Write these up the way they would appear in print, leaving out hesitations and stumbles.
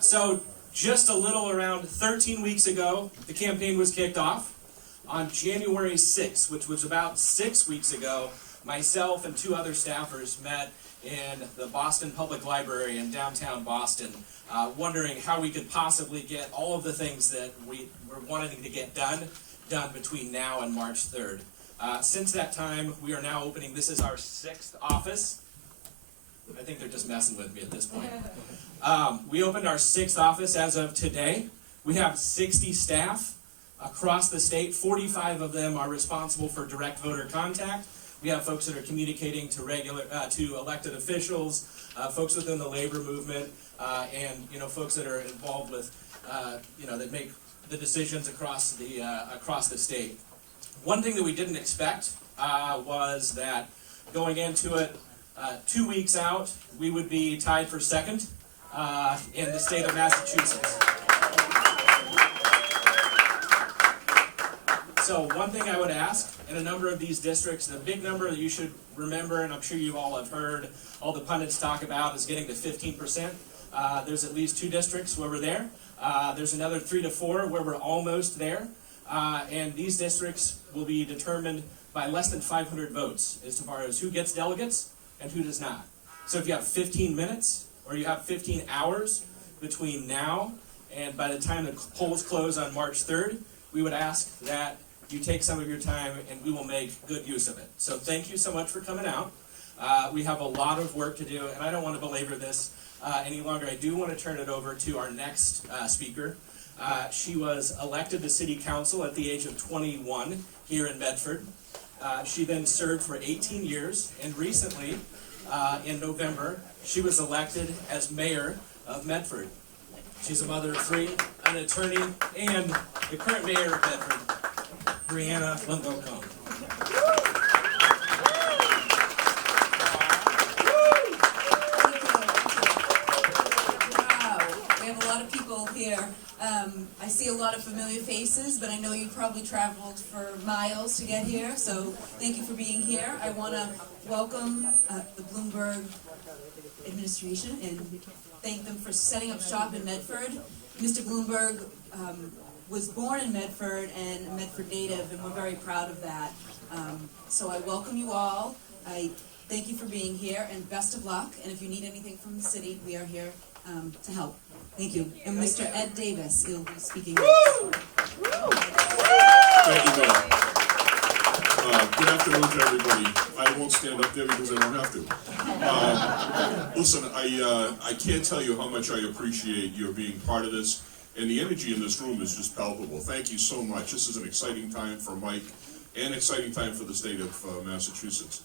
So just a little around 13 weeks ago, the campaign was kicked off. On January 6th, which was about 6 weeks ago, myself and 2 other staffers met in the Boston Public Library in downtown Boston, wondering how we could possibly get all of the things that we were wanting to get done between now and March 3rd. Since that time, we are now opening, this is our 6th office. I think they're just messing with me at this point. We opened our 6th office as of today. We have 60 staff across the state. 45 of them are responsible for direct voter contact. We have folks that are communicating to elected officials, folks within the labor movement, and folks that are involved with that make the decisions across the state. One thing that we didn't expect was that going into it 2 weeks out, we would be tied for second in the state of Massachusetts. So one thing I would ask, in a number of these districts, the big number that you should remember, and I'm sure you all have heard all the pundits talk about, is getting to 15%. There's at least 2 districts where we're there. There's another 3 to 4 where we're almost there. And these districts will be determined by less than 500 votes as far as who gets delegates and who does not. So if you have 15 minutes or you have 15 hours between now and by the time the polls close on March 3rd, we would ask that you take some of your time and we will make good use of it. So thank you so much for coming out. We have a lot of work to do, and I don't want to belabor this any longer. I do want to turn it over to our next speaker. She was elected to city council at the age of 21 here in Medford. She then served for 18 years, and recently, in November, she was elected as mayor of Medford. She's a mother of 3, an attorney, and the current mayor of Medford, Breanna Lungo-Koehn. Here. I see a lot of familiar faces, but I know you probably traveled for miles to get here, so thank you for being here. I want to welcome the Bloomberg administration and thank them for setting up shop in Medford. Mr. Bloomberg was born in Medford and a Medford native, and we're very proud of that. So I welcome you all. I thank you for being here, and best of luck. And if you need anything from the city, we are here to help. Thank you. And Mr. Ed Davis, he'll be speaking next. Thank you, Bill. Good afternoon to everybody. I won't stand up there because I don't have to. Listen, I can't tell you how much I appreciate your being part of this, and the energy in this room is just palpable. Thank you so much. This is an exciting time for Mike and exciting time for the state of Massachusetts.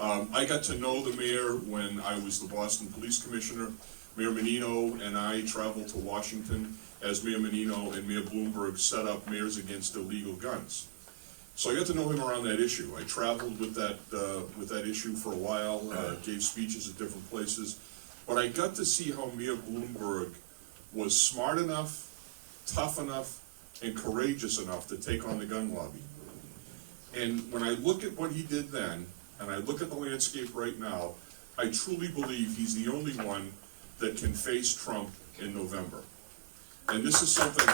I got to know the mayor when I was the Boston Police Commissioner. Mayor Menino and I traveled to Washington as Mayor Menino and Mayor Bloomberg set up Mayors Against Illegal Guns. So I got to know him around that issue. I traveled with that issue for a while, gave speeches at different places, but I got to see how Mayor Bloomberg was smart enough, tough enough, and courageous enough to take on the gun lobby. And when I look at what he did then, and I look at the landscape right now, I truly believe he's the only one that can face Trump in November. And this is something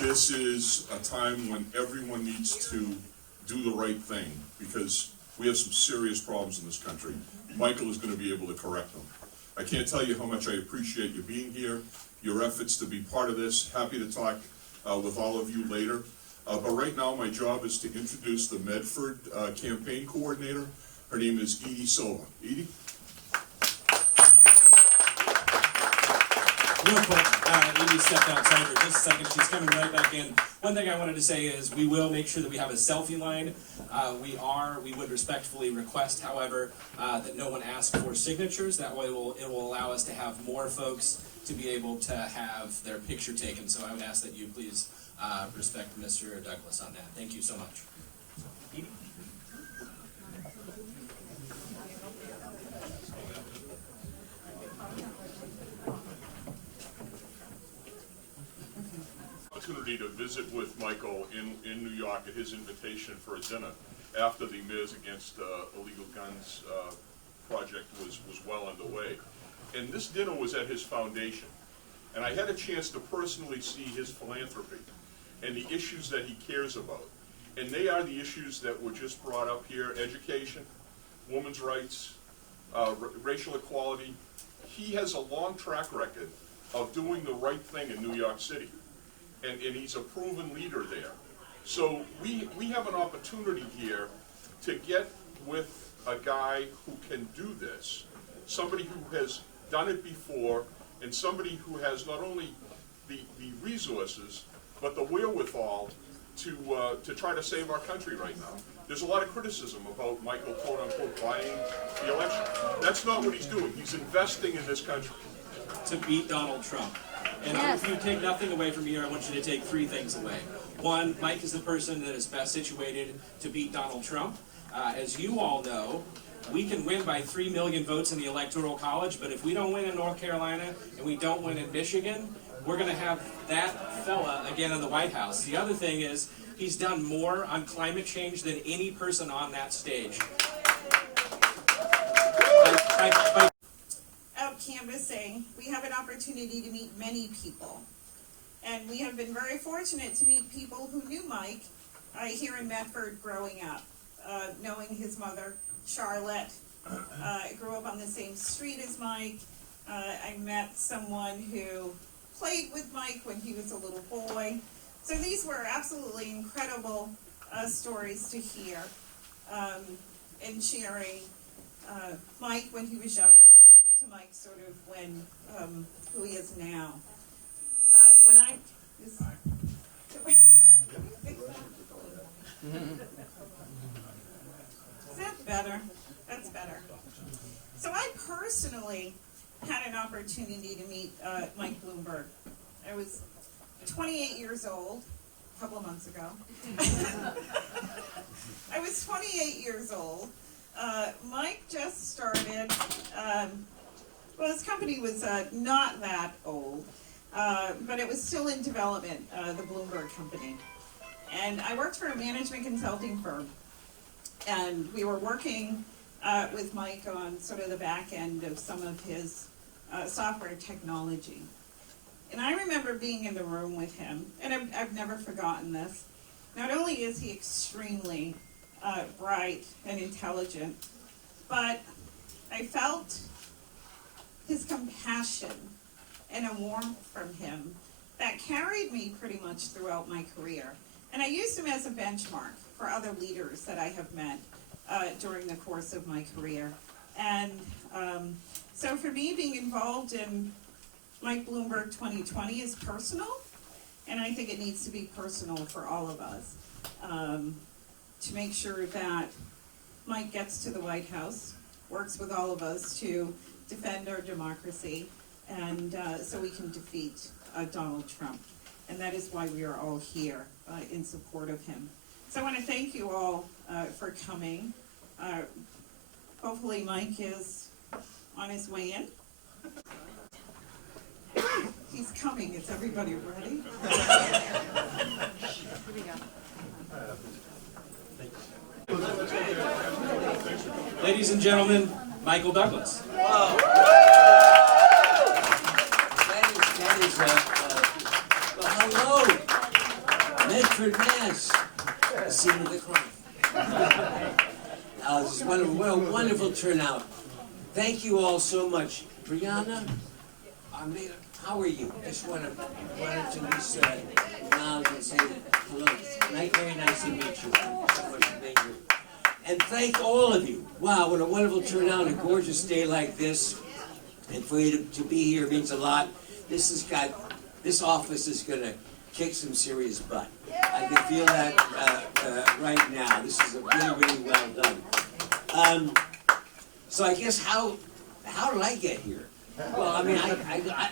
this is a time when everyone needs to do the right thing, because we have some serious problems in this country. Michael is going to be able to correct them. I can't tell you how much I appreciate you being here, your efforts to be part of this. Happy to talk with all of you later. But right now, my job is to introduce the Medford campaign coordinator. Her name is Edie Silva. Edie? Real quick, Edie stepped outside for just a second. She's coming right back in. One thing I wanted to say is we will make sure that we have a selfie line. We would respectfully request, however, that no one ask for signatures. That way it will allow us to have more folks to be able to have their picture taken. So I would ask that you please respect Mr. Douglas on that. Thank you so much. Opportunity to visit with Michael in New York at his invitation for a dinner after the Mayors Against Illegal Guns was well underway. And this dinner was at his foundation. And I had a chance to personally see his philanthropy and the issues that he cares about. And they are the issues that were just brought up here: education, women's rights, racial equality. He has a long track record of doing the right thing in New York City. And he's a proven leader there. So we have an opportunity here to get with a guy who can do this, somebody who has done it before, and somebody who has not only the resources, but the wherewithal to try to save our country right now. There's a lot of criticism about Michael, quote unquote, buying the election. That's not what he's doing. He's investing in this country. To beat Donald Trump. And if you take nothing away from here, I want you to take three things away. One, Mike is the person that is best situated to beat Donald Trump. As you all know, we can win by 3 million votes in the Electoral College, but if we don't win in North Carolina and we don't win in Michigan, we're going to have that fella again in the White House. The other thing is, he's done more on climate change than any person on that stage. Out canvassing, we have an opportunity to meet many people. And we have been very fortunate to meet people who knew Mike here in Medford growing up, knowing his mother, Charlotte. I grew up on the same street as Mike. I met someone who played with Mike when he was a little boy. So these were absolutely incredible stories to hear, and sharing Mike when he was younger to Mike sort of when who he is now. When I is that better? That's better. So I personally had an opportunity to meet Mike Bloomberg. I was 28 years old a couple of months ago. I was 28 years old. Mike just started, well, his company was not that old, but it was still in development, the Bloomberg company. And I worked for a management consulting firm, and we were working with Mike on sort of the back end of some of his software technology. And I remember being in the room with him, and I've never forgotten this. Not only is he extremely bright and intelligent, but I felt his compassion and a warmth from him that carried me pretty much throughout my career. And I used him as a benchmark for other leaders that I have met during the course of my career. And so for me, being involved in Mike Bloomberg 2020 is personal, and I think it needs to be personal for all of us to make sure that Mike gets to the White House, works with all of us to defend our democracy, and so we can defeat Donald Trump. And that is why we are all here in support of him. So I want to thank you all for coming. Hopefully Mike is on his way in. He's coming. Is everybody ready? Ladies and gentlemen, Michael Douglas. Wow. That is well, hello, Medford, Mass. The scene of the crime. What a wonderful turnout. Thank you all so much. Breanna, how are you? Just wanted to just acknowledge and say hello. Very nice to meet you. So much to meet you. And thank all of you. Wow, what a wonderful turnout, a gorgeous day like this. And for you to be here means a lot. This office is going to kick some serious butt. I can feel that right now. This is really, really well done. So I guess how did I get here? Well, I mean,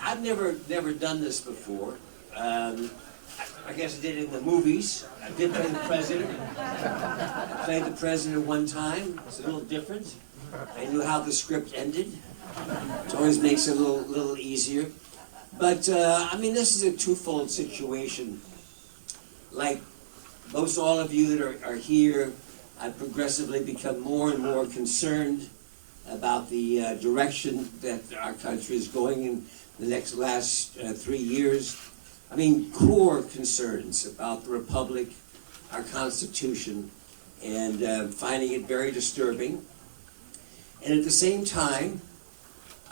I've never done this before. I guess I did it in the movies. I did play the president. I played the president one time. It's a little different. I knew how the script ended. It always makes it a little easier. But, I mean, this is a twofold situation. Like most all of you that are here, I've progressively become more and more concerned about the direction that our country is going in the last 3 years. I mean, core concerns about the Republic, our Constitution, and finding it very disturbing. And at the same time,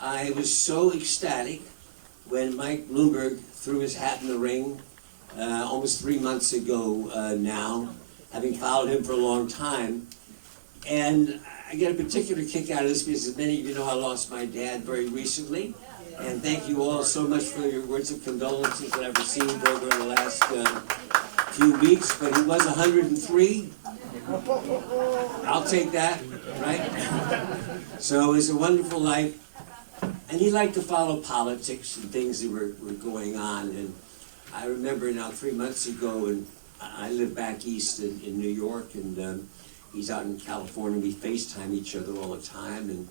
I was so ecstatic when Mike Bloomberg threw his hat in the ring almost 3 months ago now, having followed him for a long time. And I get a particular kick out of this because, as many of you know, I lost my dad very recently. And thank you all so much for your words of condolences that I've received over the last few weeks. But he was 103. I'll take that, right? So it was a wonderful life. And he liked to follow politics and things that were going on. And I remember now 3 months ago, and I live back east in New York, and he's out in California. We FaceTime each other all the time. And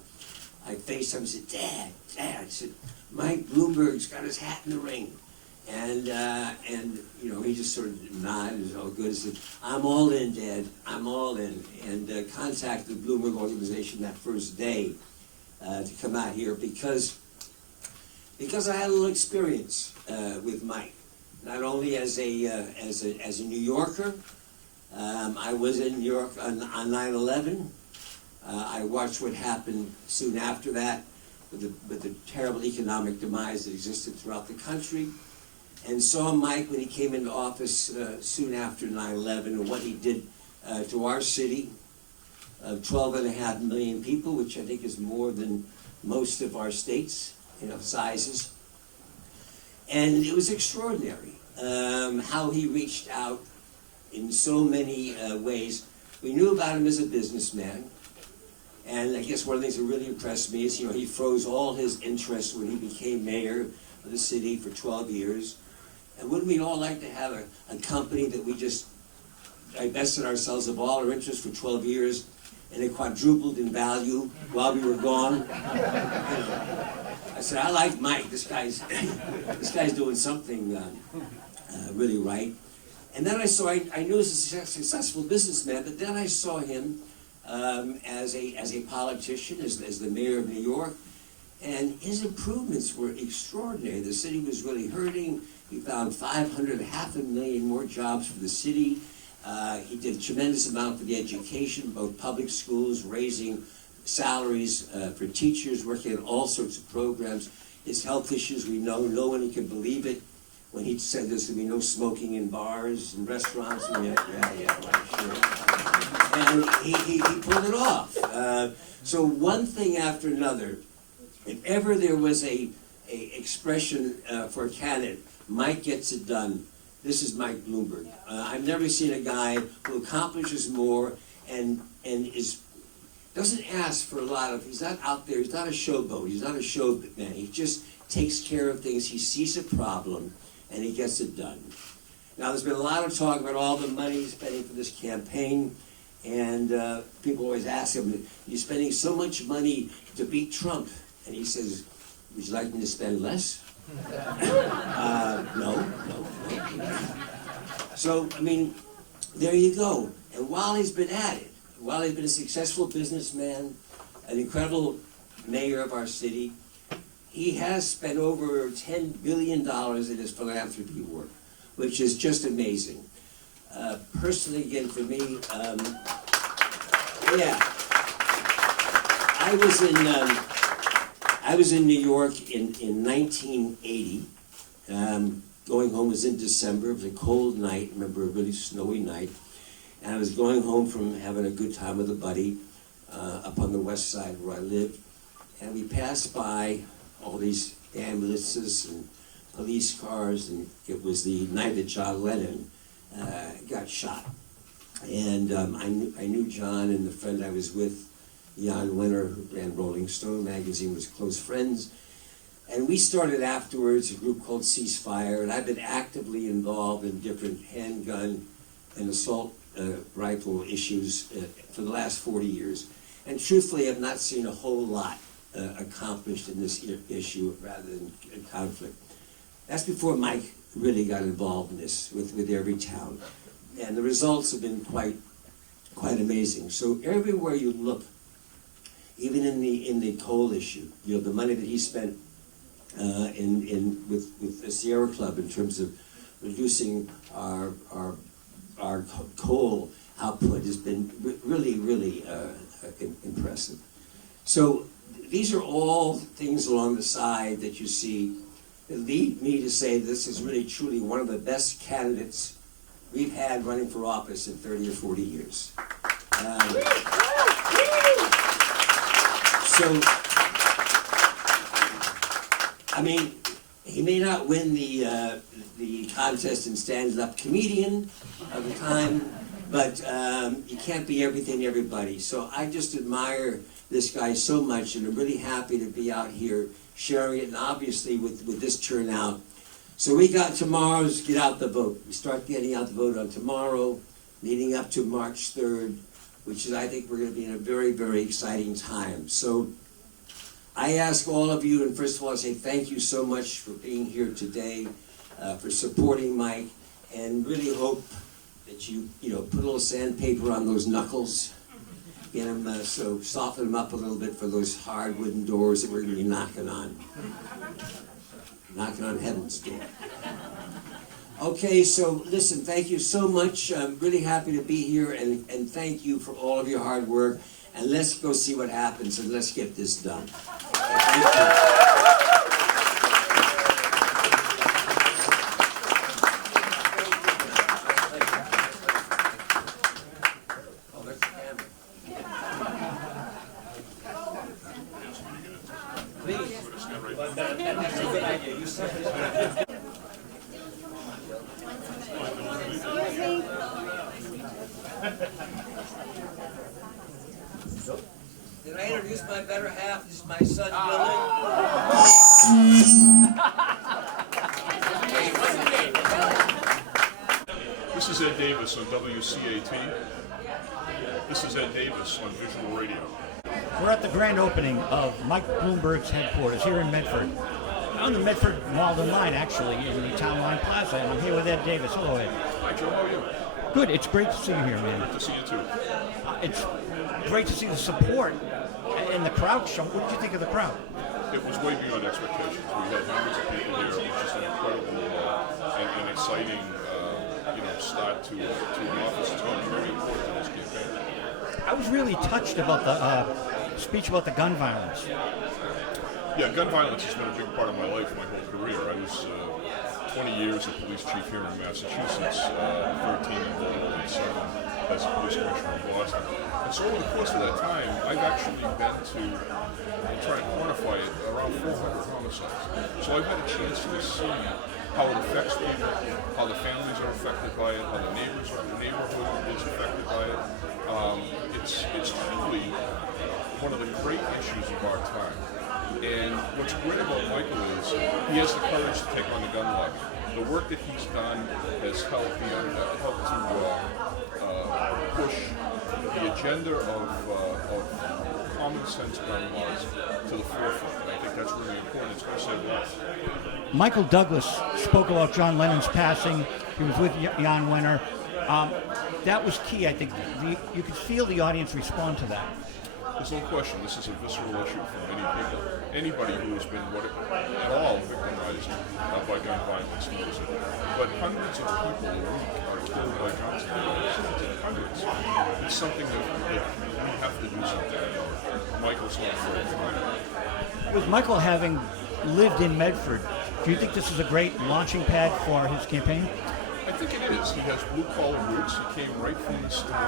I FaceTime and said, Dad, I said, Mike Bloomberg's got his hat in the ring. And you know, he just sort of nodded, it was all good. He said, I'm all in, Dad, I'm all in. And contacted the Bloomberg organization that first day to come out here because I had a little experience with Mike. Not only as a New Yorker, I was in New York on 9/11. I watched what happened soon after that with the terrible economic demise that existed throughout the country, and saw Mike when he came into office soon after 9/11 and what he did to our city of 12.5 million people, which I think is more than most of our states, you know, sizes. And it was extraordinary how he reached out in so many ways. We knew about him as a businessman. And I guess one of the things that really impressed me is, you know, he froze all his interests when he became mayor of the city for 12 years. And wouldn't we all like to have a company that we just divested ourselves of all our interests for 12 years and it quadrupled in value while we were gone? You know, I said, I like Mike. This guy's doing something really right. And then I knew he was a successful businessman, but then I saw him as a politician, as the mayor of New York, and his improvements were extraordinary. The city was really hurting. He found 500,000 more jobs for the city. He did a tremendous amount for the education, both public schools, raising salaries for teachers, working on all sorts of programs. His health issues, we know, no one can believe it. When he said there's going to be no smoking in bars and restaurants, and yeah, right, sure. And he pulled it off. So one thing after another, if ever there was a expression for a candidate, Mike gets it done, this is Mike Bloomberg. I've never seen a guy who accomplishes more and doesn't ask for a lot of, he's not out there, he's not a showboat, he's not a showman, he just takes care of things, he sees a problem, and he gets it done. Now, there's been a lot of talk about all the money he's spending for this campaign, and people always ask him, you're spending so much money to beat Trump, and he says, would you like me to spend less? No. So, I mean, there you go. And while he's been at it, while he's been a successful businessman, an incredible mayor of our city, he has spent over $10 billion in his philanthropy work, which is just amazing. Personally, again, for me, yeah, I was in New York in 1980. Going home was in December. It was a cold night. I remember a really snowy night, and I was going home from having a good time with a buddy up on the west side where I lived, and we passed by all these ambulances and police cars, and it was the night that John Lennon got shot. And I knew John and the friend I was with, Jan Winter, who ran Rolling Stone magazine, was close friends. And we started afterwards a group called Ceasefire, and I've been actively involved in different handgun and assault rifle issues for the last 40 years. And truthfully, I've not seen a whole lot accomplished in this issue rather than conflict. That's before Mike really got involved in this with every town. And the results have been quite amazing. So everywhere you look even in the coal issue. You know, the money that he spent with the Sierra Club in terms of reducing our coal output has been really impressive. So these are all things along the side that you see that lead me to say this is really truly one of the best candidates we've had running for office in 30 or 40 years. So, I mean, he may not win the contest in stand-up comedian of the time, but you can't be everything to everybody. So I just admire this guy so much, and I'm really happy to be out here sharing it, and obviously with this turnout. So we got tomorrow's get out the vote. We start getting out the vote on tomorrow, leading up to March 3rd, which is, I think we're going to be in a very exciting time. So I ask all of you, and first of all, I say thank you so much for being here today, for supporting Mike, and really hope that you put a little sandpaper on those knuckles, get them, so soften them up a little bit for those hard wooden doors that we're going to be knocking on heaven's door. Okay, so listen, thank you so much. I'm really happy to be here, and thank you for all of your hard work. And let's go see what happens, and let's get this done. Thank you. Did I introduce my better half? This is my son, Billy. This is Ed Davis on WCAT. This is Ed Davis on Visual Radio. We're at the grand opening of Mike Bloomberg's headquarters here in Medford. On the Medford Malden line, actually, in the Town Line Plaza, and I'm here with Ed Davis. Hello, Ed. Hi, Joe. How are you? Good. It's great to see you here, man. Good to see you, too. It's great to see the support and the crowd show. What did you think of the crowd? It was way beyond expectations. We had hundreds of people here. It was just an incredible and exciting start to an office that's going to be very important to this campaign. I was really touched about the speech about the gun violence. Yeah, gun violence has been a big part of my life, my whole career. I was 20 years a police chief here in Massachusetts, 13 in Baltimore, and 7 as a police commissioner in Boston. And so over the course of that time, I've actually been to, I'll try and quantify it, around 400 homicides. So I've had a chance to see how it affects people, how the families are affected by it, how the neighborhood is affected by it. It's truly one of the great issues of our time. And what's great about Michael is he has the courage to take on the gun lobby. The work that he's done has helped to push the agenda of common sense gun laws to the forefront. And I think that's really important. It's going to save lives. Michael Douglas spoke about John Lennon's passing. He was with Jan Wenner. That was key, I think. You could feel the audience respond to that. There's no question this is a visceral issue for many people. Anybody who has been at all victimized by gun violence knows it. But hundreds of people a week are killed by guns. Hundreds. It's something that we have to do something about. Michael's not afraid of it. With Michael having lived in Medford, do you think this is a great launching pad for his campaign? I think it is. He has blue-collar roots. He came right from the storm. I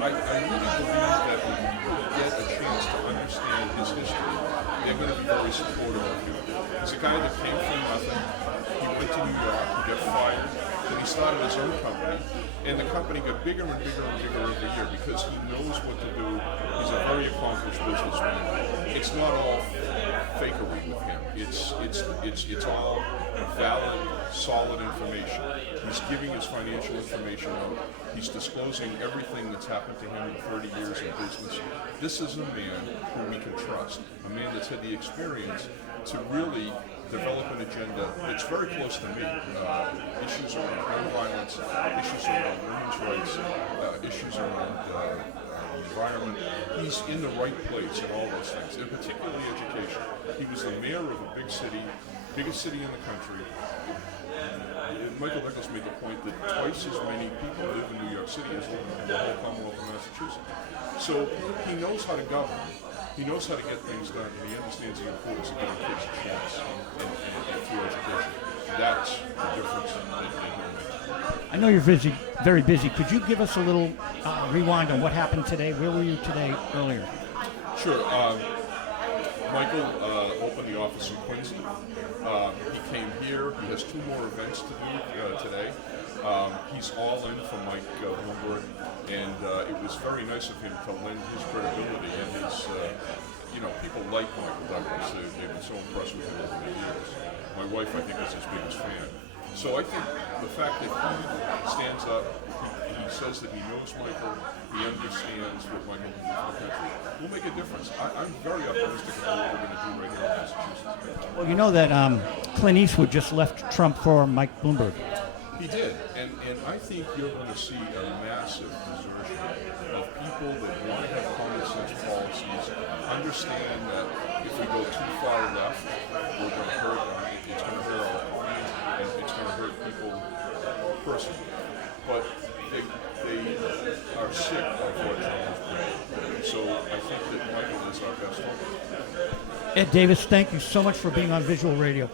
really believe that when people get a chance to understand his history, they're going to be very supportive of him. He's a guy that came from nothing. He went to New York, he got fired, then he started his own company, and the company got bigger and bigger and bigger every year because he knows what to do. He's a very accomplished businessman. It's not all fakery with him. It's all valid, solid information. He's giving his financial information out. He's disclosing everything that's happened to him in 30 years in business. This is a man who we can trust, a man that's had the experience to really develop an agenda that's very close to me. Issues around gun violence, issues around women's rights, issues around environment. He's in the right place in all those things, and particularly education. He was the mayor of a big city, biggest city in the country. Michael Douglas made the point that twice as many people live in New York City as live in the whole Commonwealth of Massachusetts. So he knows how to govern. He knows how to get things done, and he understands the importance of giving kids a chance and through education. That's the difference that he'll make. I know you're busy, very busy. Could you give us a little rewind on what happened today? Where were you today earlier? Sure. Michael opened the office in Quincy. He came here. He has 2 more events to do today. He's all in for Mike Bloomberg, and it was very nice of him to lend his credibility and his, people like Michael Douglas. They've been so impressed with him over the years. My wife, I think, is his biggest fan. So I think the fact that he stands up, he says that he knows Michael, he understands what Michael can do for the country, will make a difference. I'm very optimistic about what we're going to do right here in Massachusetts. Well, you know that Clint Eastwood just left Trump for Mike Bloomberg. He did, and I think you're going to see a massive desertion of people that want to have common sense policies, understand that if we go too far left, we're going to hurt, it's going to hurt our economy, and it's going to hurt people personally. But they are sick of what Trump has been. So I think that Michael is our best hope. Ed Davis, thank you so much for being on Visual Radio.